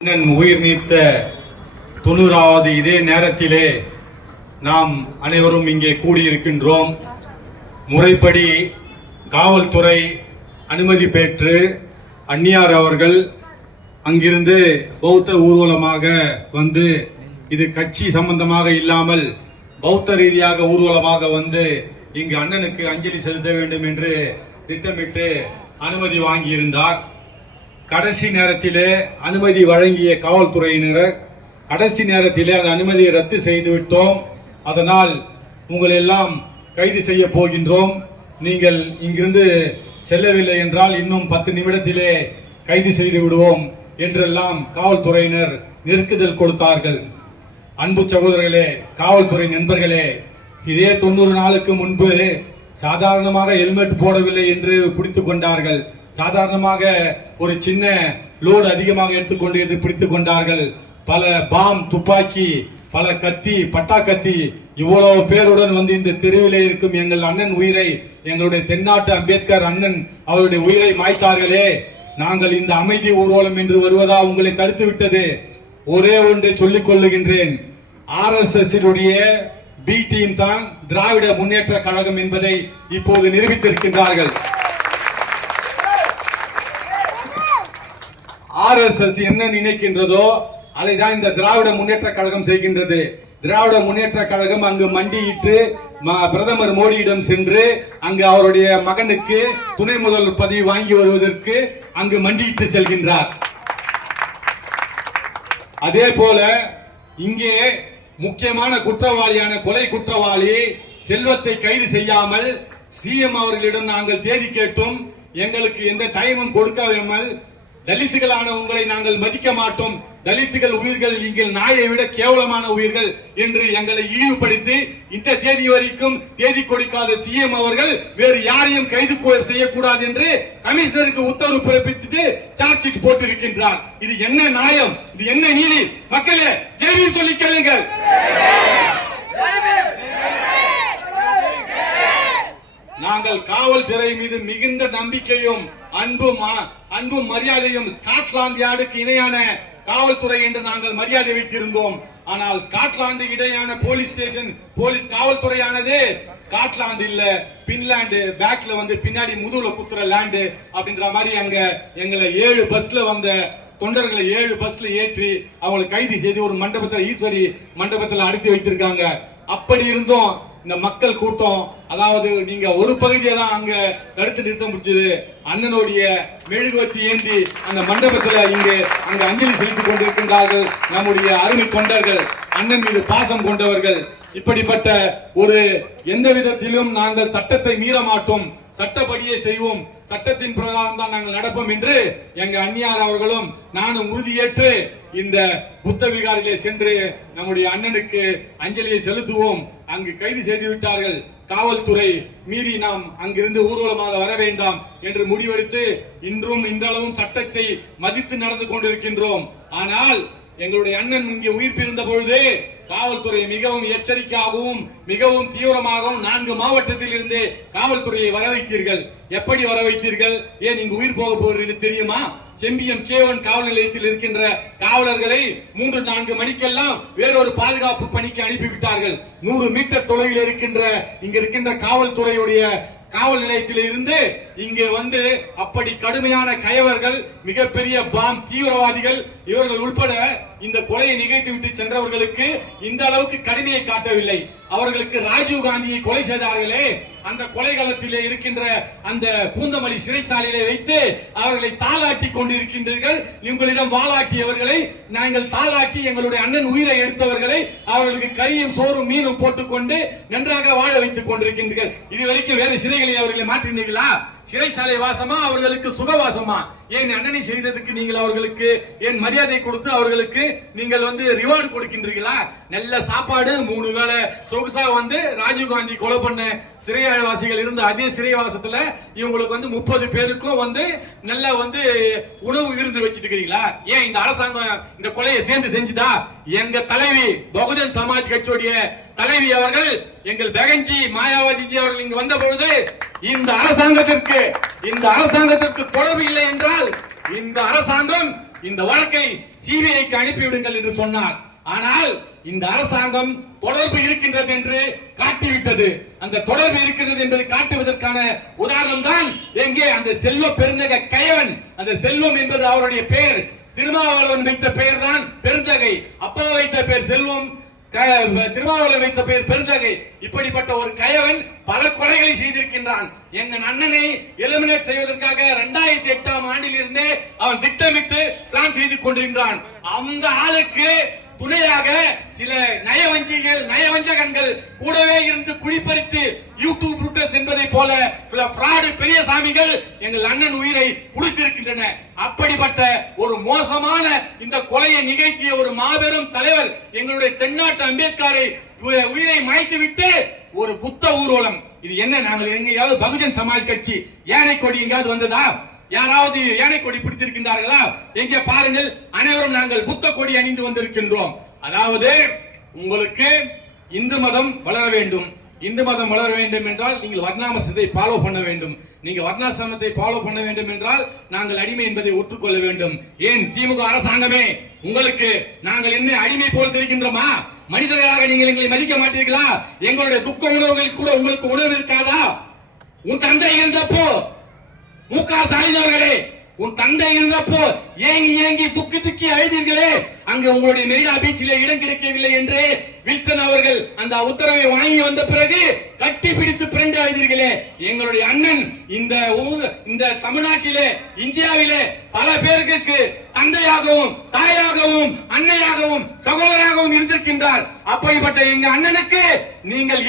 அண்ணன் உயிர் நீத்த தொண்ணூறாவது இதே நேரத்திலே நாம் அனைவரும் இங்கே கூடியிருக்கின்றோம். முறைப்படி காவல்துறை அனுமதி பெற்று அந்நியார் அவர்கள் அங்கிருந்து பௌத்த ஊர்வலமாக வந்து இது கட்சி சம்பந்தமாக இல்லாமல் பௌத்த ரீதியாக ஊர்வலமாக வந்து இங்கு அண்ணனுக்கு அஞ்சலி செலுத்த வேண்டும் என்று திட்டமிட்டு அனுமதி வாங்கியிருந்தார். கடைசி நேரத்திலே அனுமதி வழங்கிய காவல்துறையினர் கடைசி நேரத்திலே அந்த அனுமதியை ரத்து செய்து விட்டோம். அதனால் உங்களை எல்லாம் கைது செய்ய போகின்றோம். நீங்கள் இங்கிருந்து செல்லவில்லை என்றால் இன்னும் பத்து நிமிடத்திலே கைது செய்து விடுவோம் என்றெல்லாம் காவல்துறையினர் நெருக்குதல் கொடுத்தார்கள். அன்பு சகோதரர்களே காவல்துறை நண்பர்களே இதே தொண்ணூறு நாளுக்கு முன்பு சாதாரணமாக ஹெல்மெட் போடவில்லை என்று பிடித்து கொண்டார்கள். சாதாரணமாக ஒரு சின்ன லோடு அதிகமாக எடுத்துக்கொண்டு என்று பிடித்து கொண்டார்கள். பல பாம் துப்பாக்கி பல கத்தி பட்டா கத்தி இவ்வளவு பேருடன் வந்து இந்த தெருவிலே இருக்கும் எங்கள் அண்ணன் உயிரை எங்களுடைய தென்னாட்டு அம்பேத்கர் அண்ணன் அவருடைய உயிரை மாய்த்தார்களே. நாங்கள் இந்த அமைதி ஊர்வலம் என்று வருவதா உங்களை தடுத்து விட்டது ஒரே ஒன்றை சொல்லிக் கொள்ளுகின்றேன். ஆர்எஸ்எஸ் பி டீம் தான் திராவிட முன்னேற்ற கழகம் என்பதை இப்போது நிரூபித்திருக்கின்றார்கள். ஆர்எஸ்எஸ் என்ன நினைக்கின்றதோ அதை தான் இந்த திராவிட முன்னேற்ற கழகம் செய்கின்றது. திராவிட முன்னேற்ற கழகம் அங்கு மண்டியிட்டு பிரதமர் மோடியிடம் சென்று அங்கு அவருடைய மகனுக்கு துணை முதல்வர் பதவி வாங்கி வருவதற்கு அங்கு மண்டியிட்டு செல்கின்றார். அதே போல இங்கே முக்கியமான குற்றவாளியான கொலை குற்றவாளி செல்வத்தை கைது செய்யாமல் சிஎம் அவர்களிடம் நாங்கள் தேதி கேட்டும் எங்களுக்கு எந்த டைமும் கொடுக்காமல் தலித்துகளான உங்களை நாங்கள் மதிக்க மாட்டோம். தலித்துகள் உயிர்கள் நீங்கள் நாயை விட கேவலமான உயிர்கள் என்று எங்களை இழிவுபடுத்தி இந்த தேதி வரைக்கும் தேதி கொடுக்காத சிஎம் அவர்கள் வேறு யாரையும் கைது செய்யக்கூடாது என்று கமிஷனருக்கு உத்தரவு பிறப்பித்துட்டு சார்ஜ் ஷீட் போட்டிருக்கின்றார். இது என்ன நியாயம்? இது என்ன நீதி? மக்களே ஜெயலலிதா சொல்லி கேளுங்கள். நாங்கள் காவல்துறை மீது மிகுந்த நம்பிக்கையும் அன்பும் அன்பும் மரியாதையும் ஸ்காட்லாந்து யார்டுக்கு இணையான காவல்துறை என்று நாங்கள் மரியாதை வைத்திருந்தோம். ஆனால் ஸ்காட்லாந்து இடையான போலீஸ் ஸ்டேஷன் போலீஸ் காவல்துறையானது ஸ்காட்லாந்து இல்ல பின்லாண்டு பேக்ல வந்து பின்னாடி முதுகுல குத்துற லேண்டு அப்படின்ற மாதிரி அங்க எங்களை ஏழு பஸ்ல வந்த தொண்டர்களை ஏழு பஸ்ல ஏற்றி அவங்களை கைது செய்து ஒரு மண்டபத்தில் ஈஸ்வரி மண்டபத்தில் அடைத்து வைத்திருக்காங்க. அப்படி இருந்தும். இந்த மக்கள் கூட்டம் அதாவது நீங்க ஒரு பகுதியை தான் அங்க கருத்து நிறுத்தம் முடிச்சது அண்ணனுடைய மெழுகுவத்தி ஏந்தி அந்த மண்டபத்துல இங்கு அங்கு அஞ்சலி செலுத்திக் கொண்டிருக்கின்றார்கள் நம்முடைய அருமை தொண்டர்கள் அண்ணன் மீது பாசம் கொண்டவர்கள். இப்படிப்பட்ட ஒரு எந்த விதத்திலும் நாங்கள் சட்டத்தை மீற மாட்டோம் சட்டப்படியே செய்வோம். சட்டத்தின் பிரகாரம் தான் நாங்கள் நடப்போம் என்று எங்க அந்நியார் அவர்களும் நானும் உறுதியேற்று இந்த புத்த விகாரிலே சென்று நம்முடைய அண்ணனுக்கு அஞ்சலியை செலுத்துவோம். அங்கு கைது செய்து விட்டார்கள் காவல்துறை மீறி நாம் அங்கிருந்து ஊர்வலமாக வர வேண்டாம் என்று முடிவெடுத்து இன்றும் இன்றளவும் சட்டத்தை மதித்து நடந்து கொண்டிருக்கின்றோம். ஆனால் எங்களுடைய அண்ணன் இங்கே உயிர் பொழுது காவல்துறை மிகவும் எச்சரிக்கையாகவும் மிகவும் தீவிரமாகவும் நான்கு மாவட்டத்தில் இருந்து காவல்துறையை வர வைத்தீர்கள் எப்படி வர வைத்தீர்கள் ஏன் இங்கு உயிர் போக போகிறீர்கள் தெரியுமா? செம்பியம் கேவன் காவல் நிலையத்தில் இருக்கின்ற காவலர்களை மூன்று நான்கு மணிக்கெல்லாம் வேறொரு பாதுகாப்பு பணிக்கு அனுப்பிவிட்டார்கள். நூறு மீட்டர் தொலைவில் இருக்கின்ற இங்க இருக்கின்ற காவல்துறையுடைய காவல் நிலையத்தில் இருந்து இங்கே வந்து அப்படி கடுமையான கயவர்கள் மிகப்பெரிய பாம் தீவிரவாதிகள் இவர்கள் உட்பட இந்த கொலையை நிகழ்த்தி விட்டு சென்றவர்களுக்கு இந்த அளவுக்கு கடுமையை காட்டவில்லை. அவர்களுக்கு ராஜீவ் காந்தியை கொலை செய்தார்களே அந்த கொலைகளத்திலே இருக்கின்ற அந்த பூந்தமல்லி சிறைச்சாலையிலே வைத்து அவர்களை தாளாட்டி கொண்டிருக்கின்றீர்கள். உங்களிடம் வாளாட்டியவர்களை நாங்கள் தாளாட்டி எங்களுடைய அண்ணன் உயிரை எடுத்தவர்களை அவர்களுக்கு கரியும் சோறும் மீனும் போட்டுக்கொண்டு நன்றாக வாழ வைத்துக் கொண்டிருக்கின்றீர்கள். இதுவரைக்கும் வேறு சிறைகளில் அவர்களை மாற்றினீர்களா? சிறைச்சாலை வாசமா அவர்களுக்கு சுகவாசமா? ஏன் அண்ணனை செய்ததுக்கு நீங்கள் அவர்களுக்கு என் மரியாதை கொடுத்து அவர்களுக்கு நீங்கள் வந்து ரிவார்டு கொடுக்கின்றீர்களா? நல்ல சாப்பாடு மூணு வேளை சொகுசா வந்து ராஜீவ் காந்தி கொலை பண்ண சிறைவாசிகள் இருந்த அதே சிறைவாசத்துல இவங்களுக்கு வந்து முப்பது பேருக்கும் வந்து நல்ல வந்து உணவு விருந்து வச்சிட்டு இருக்கிறீங்களா ஏன் இந்த அரசாங்கம் இந்த கொலையை சேர்ந்து செஞ்சுதா? எங்க தலைவி பகுஜன் சமாஜ் கட்சியுடைய தலைவி அவர்கள் எங்கள் பெகஞ்சி மாயாவதிஜி அவர்கள் இங்கு வந்த பொழுது இந்த அரசாங்கத்திற்கு இந்த அரசாங்கத்திற்கு தொடர்பு இல்லை என்றால் இந்த அரசாங்கம் இந்த வழக்கை சிபிஐக்கு அனுப்பிவிடுங்கள் என்று சொன்னார். ஆனால் இந்த அரசாங்கம் தொடர்பு இருக்கின்றது என்று காட்டிவிட்டது. அந்த தொடர்பு இருக்கின்றது என்பதை காட்டுவதற்கான உதாரணம் தான் எங்கே அந்த செல்வ பெருந்தக கயவன். அந்த செல்வம் என்பது அவருடைய பெயர் திருமாவளவன் வைத்த பெயர் தான் பெருந்தகை. அப்பா வைத்த பெயர் செல்வம் திருமாவளவன் வைத்த பெயர் பெருந்தகை. இப்படிப்பட்ட ஒரு கயவன் பல கொலைகளை செய்திருக்கின்றான். என் அண்ணனை எலிமினேட் செய்வதற்காக இரண்டாயிரத்தி எட்டாம் ஆண்டில் இருந்தே அவன் திட்டமிட்டு பிளான் செய்து கொண்டிருக்கிறான் அந்த ஆளுக்கு துணையாக சில நயவஞ்சிகள் நயவஞ்சகன்கள் கூடவே இருந்து குழிப்பறித்து யூடியூப் ரூட்டர்ஸ் என்பதை போல சில பிராடு பெரிய சாமிகள் எங்கள் அண்ணன் உயிரை கொடுத்திருக்கின்றன. அப்படிப்பட்ட ஒரு மோசமான இந்த கொலையை நிகழ்த்திய ஒரு மாபெரும் தலைவர் எங்களுடைய தென்னாட்டு அம்பேத்கரை உயிரை மாய்த்து விட்டு ஒரு புத்த ஊர்வலம். இது என்ன நாங்கள் எங்கேயாவது பகுஜன் சமாஜ் கட்சி யானை கொடி எங்கேயாவது வந்ததா? யாராவது யானை கொடி பிடித்திருக்கின்றார்களா? எங்கே பாருங்கள் அனைவரும் நாங்கள் புத்த கொடி அணிந்து வந்திருக்கின்றோம். அதாவது உங்களுக்கு இந்து மதம் வளர வேண்டும். இந்து மதம் வளர வேண்டும் என்றால் நீங்கள் வர்ணாமசத்தை ஃபாலோ பண்ண வேண்டும். நீங்கள் வர்ணாசிரமத்தை ஃபாலோ பண்ண வேண்டும் என்றால் நாங்கள் அடிமை என்பதை ஒற்றுக்கொள்ள வேண்டும். ஏன்? திமுக அரசாங்கமே உங்களுக்கு நாங்கள் என்ன அடிமை போல் தெரிகின்றோமா? மனிதர்களாக நீங்கள் எங்களை மதிக்க மாட்டீர்களா? எங்களுடைய துக்க உணர்வுகள் கூட உங்களுக்கு உணர்வு இருக்காதா? உன் தந்தை இருந்தப்போ மு க ஸ்டாலின் அவர்களே உன் தந்தை இருந்தப்போ ஏங்கி ஏங்கி துக்கி துக்கி அழுதீர்களே? அங்கு உங்களுடைய மெரினா பீச்சில் இடம் கிடைக்கவில்லை என்று வில்சன் அவர்கள் அந்த உத்தரவை வாங்கி வந்த பிறகு கட்டி பிடித்து பிறண்டு அழுதீர்களே. எங்களுடைய அண்ணன் இந்த ஊர் இந்த தமிழ்நாட்டிலே இந்தியாவிலே பல பேருக்கு தந்தையாகவும் தாயாகவும் அன்னையாகவும் சகோதராகவும் இருந்திருக்கின்றார். அப்படிப்பட்ட எங்க அண்ணனுக்கு நீங்கள்